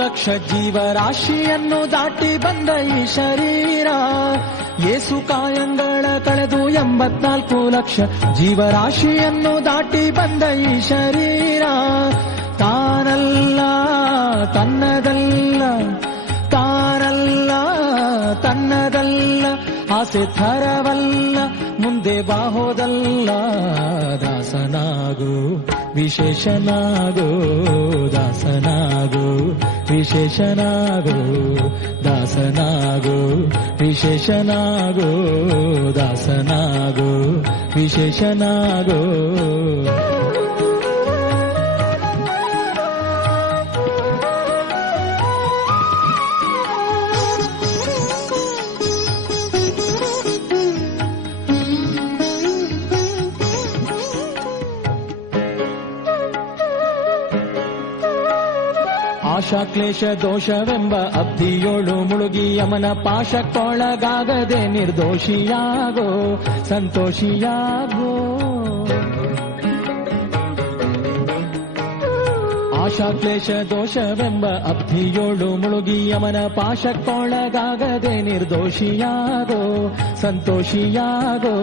ಲಕ್ಷ ಜೀವರಾಶಿಯನ್ನು ದಾಟಿ ಬಂದ ಈ ಶರೀರ. ಯೇಸು ಕಾಯಂಗಳ ಕಳೆದು 84 ಲಕ್ಷ ಜೀವರಾಶಿಯನ್ನು ದಾಟಿ ಬಂದ ಈ ಶರೀರ. ತಾನಲ್ಲ ತನ್ನದಲ್ಲ, ತಾನಲ್ಲ ತನ್ನದಲ್ಲ, ಆಸೆ ಥರವಲ್ಲ, ಮುಂದೆ ಬಾಹೋದಲ್ಲ. ದಾಸನಾಗು ವಿಶೇಷನಾಗೋ, ದಾಸನಾಗೋ ವಿಶೇಷನಾಗೋ, ದಾಸನಾಗೋ ವಿಶೇಷನಾಗೋ, ದಾಸನಾಗೋ ವಿಶೇಷನಾಗೋ. ಆಶಾಕ್ಲೇಶ ದೋಷವೆಂಬ ಅಬ್ಧಿಯೋಳು ಮುಳುಗಿ ಯಮನ ಪಾಶಕ್ಕೊಳಗಾಗದೆ ನಿರ್ದೋಷಿಯಾಗೋ, ಸಂತೋಷಿಯಾಗೋ. ಆಶಾಕ್ಲೇಶ ದೋಷವೆಂಬ ಅಬ್ಧಿಯೋಳು ಮುಳುಗಿ ಯಮನ ಪಾಶಕ್ಕೊಳಗಾಗದೆ ನಿರ್ದೋಷಿಯಾಗೋ, ಸಂತೋಷಿಯಾಗೋ.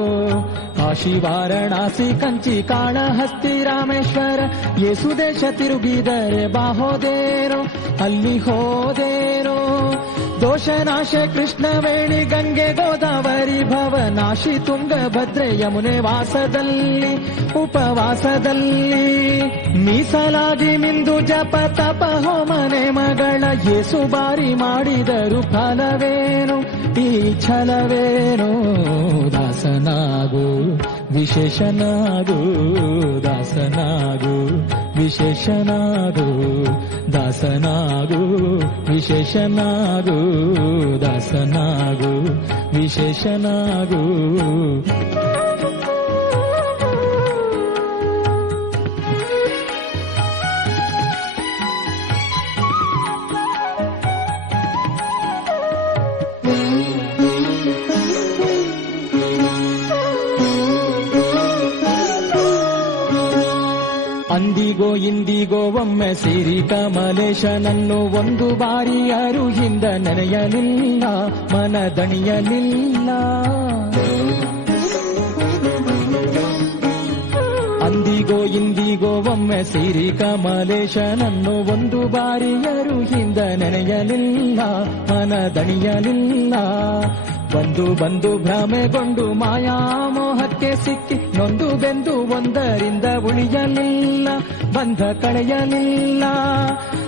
ಕಾಶಿ ವಾರಣಾಸಿ ಕಂಚಿ ಕಾಳಹಸ್ತಿ ರಾಮೇಶ್ವರ ಯೇಸು ದೇಶ ತಿರುಗಿದರೆ ಬಾಹೋದೇರೋ, ಅಲ್ಲಿ ಹೋದೇರೋ. ದೋಷನಾಶ ಕೃಷ್ಣವೇಣಿ ಗಂಗೆ ಗೋದಾವರಿ ಭವನಾಶಿ ತುಂಗಭದ್ರೆ ಯಮುನೆ ವಾಸದಲ್ಲಿ ಉಪವಾಸದಲ್ಲಿ ಮೀಸಲಾಗಿ ಮಿಂದು ಜಪ ತಪ ಹೋಮನೆ ಮಗಳ ಯೇಸು ಬಾರಿ ಮಾಡಿದರು ಫಲವೇನು ಈ ಛಲವೇನು. ದಾಸನಾಗು ವಿಶೇಷನಾಗು, ದಾಸನಾಗು ವಿಶೇಷನಾಗು, ದಾಸನಾಗು ವಿಶೇಷನಾಗು, ದಾಸನಾಗು ವಿಶೇಷನಾಗು. ಅಂದಿಗೋ ಇಂದಿಗೋ ಒಮ್ಮೆ ಸಿರಿ ಕಮಲೇಶನನ್ನು ಒಂದು ಬಾರಿ ಯಾರು ಹಿಂದ ನೆನೆಯಲಿಲ್ಲ, ಮನದಣಿಯಲಿಲ್ಲ. ಅಂದಿಗೋ ಇಂದಿಗೋ ಒಮ್ಮೆ ಸಿರಿ ಕಮಲೇಶನನ್ನು ಒಂದು ಬಾರಿ ಯಾರು ಹಿಂದ ನೆನೆಯಲಿಲ್ಲ, ಮನದಣಿಯಲಿಲ್ಲ. ಬಂದು ಬಂದು ಭ್ರಮೆಗೊಂಡು ಮಾಯಾಮೋಹಕ್ಕೆ ಸಿಕ್ಕಿ ನೊಂದು ಬೆಂದು ಒಂದರಿಂದ ಉಳಿಯಲಿಲ್ಲ, ಬಂಧ ಕಳೆಯಲಿಲ್ಲ.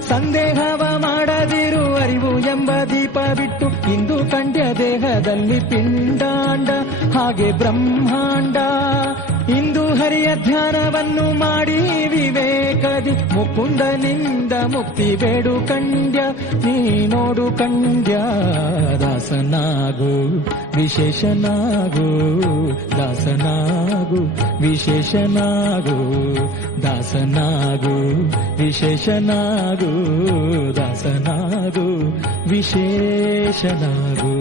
ಸಂದೇಹವ ಮಾಡದಿರು, ಅರಿವು ಎಂಬ ದೀಪ ಬಿಟ್ಟು ಇಂದು ಕಂಡ್ಯ ದೇಹದಲ್ಲಿ ಪಿಂಡಾಂಡ ಹಾಗೆ ಬ್ರಹ್ಮಾಂಡ. ಇಂದು ಹರಿಯ ಧ್ಯಾನವನ್ನು ಮಾಡಿ ವಿವೇಕದಿ ಮುಕುಂದನಿಂದ ಮುಕ್ತಿ ಬೇಡು ಕಂಡ್ಯ, ನೀ ನೋಡು ಕಂಡ್ಯ. ದಾಸನಾಗು ವಿಶೇಷನಾಗು, ದಾಸನಾಗು ವಿಶೇಷನಾಗು, ದಾಸನಾಗು ವಿಶೇಷನಾಗು, ದಾಸನಾಗು ವಿಶೇಷನಾಗು.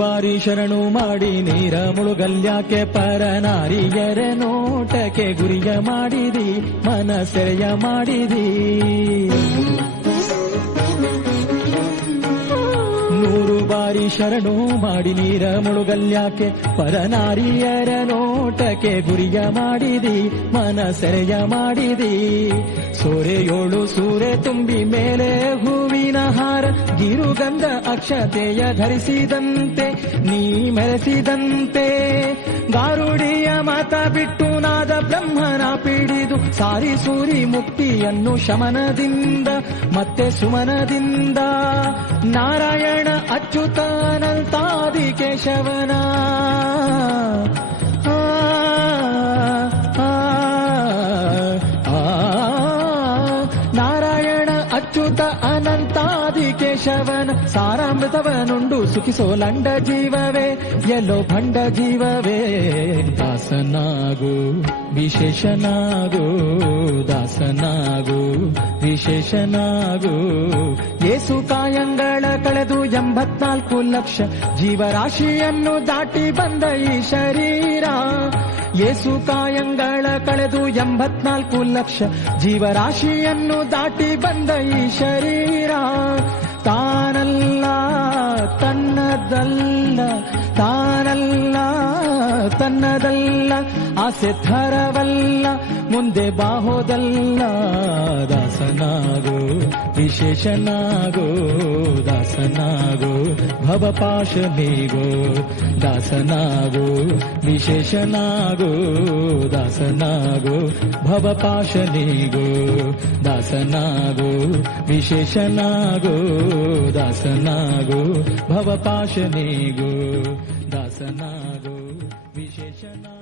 ಬಾರಿ ಶರಣು ಮಾಡಿ ನೀರ ಮುಳುಗಲ್ಯಾಕೆ ಪರನಾರಿಯರ ನೋಟಕ್ಕೆ ಗುರಿಯ ಮಾಡಿದಿ, ಮನಸೆರೆಯ ಮಾಡಿದಿ. ನೂರು ಬಾರಿ ಶರಣು ಮಾಡಿ ನೀರ ಮುಳುಗಲ್ಯಾಕೆ ಪರನಾರಿಯರ ನೋಟಕ್ಕೆ ಗುರಿಯ ಮಾಡಿದಿ, ಮನಸೆರೆಯ ಮಾಡಿದಿ. ಸೋರೆಯೋಳು ಸೂರೆ ತುಂಬಿ ಮೇಲೆ ಹೂವಿನ ಹಾರ ಗಿರುಗಂಧ ಅಕ್ಷತೆಯ ಧರಿಸಿದಂತೆ ನೀ ಮೆರೆಸಿದಂತೆ. ಗಾರುಡಿಯ ಮಾತ ಬಿಟ್ಟು ನಾದ ಬ್ರಹ್ಮನ ಪಿಡಿದು ಸಾರಿ ಸೂರಿ ಮುಕ್ತಿಯನ್ನು ಶಮನದಿಂದ ಮತ್ತೆ ಸುಮನದಿಂದ. ನಾರಾಯಣ ಅಚ್ಯುತಾನಂತಾದಿ ಕೇಶವನ ನಾರಾಯಣ ಅಚ್ಯುತ ಅನಂತಾದಿ ಕೇಶವ ಸಾರವನ ಸಾರಾಮೃತವನುಂಡು ಸುಖಿಸೋಲಂಡ ಜೀವವೇ ಎಲ್ಲೋ ಭಂಡ ಜೀವವೇ ದಾಸನಾಗು ವಿಶೇಷನಾಗು ದಾಸನಾಗು ವಿಶೇಷನಾಗು ಯೇಸು ಕಾಯಂಗಳ ಕಳೆದು 84 ಲಕ್ಷ ಜೀವರಾಶಿಯನ್ನು ದಾಟಿ ಬಂದ ಈ ಶರೀರ ಯೇಸು ಕಾಯಂಗಳ ಕಳೆದು 84 ಲಕ್ಷ ಜೀವರಾಶಿಯನ್ನು ದಾಟಿ ಬಂದ ಈ ಶರೀರ ತಾನಲ್ಲ ತನ್ನದಲ್ಲ ತಾನಲ್ಲ ತನ್ನದಲ್ಲ ಆಸೆ ಥರವಲ್ಲ ಮುಂದೆ ಬಾಹೋದಲ್ಲ ದಾಸನಾಗೋ ವಿಶೇಷನಾಗೋ ದಾಸನಾಗೋ ಭವಪಾಶ ನೀಗೋ ದಾಸನಾಗೋ ವಿಶೇಷನಾಗೋ ದಾಸನಾಗೋ ಭವಪಾಶ ನೀಗೋ ದಾಸನಾಗೋ ವಿಶೇಷನಾಗೋ ದಾಸನಾಗೋ ಭವಪಾಶ ನೀಗೋ ದಾಸನಾಗೋ ವಿಶೇಷನಾಗೋ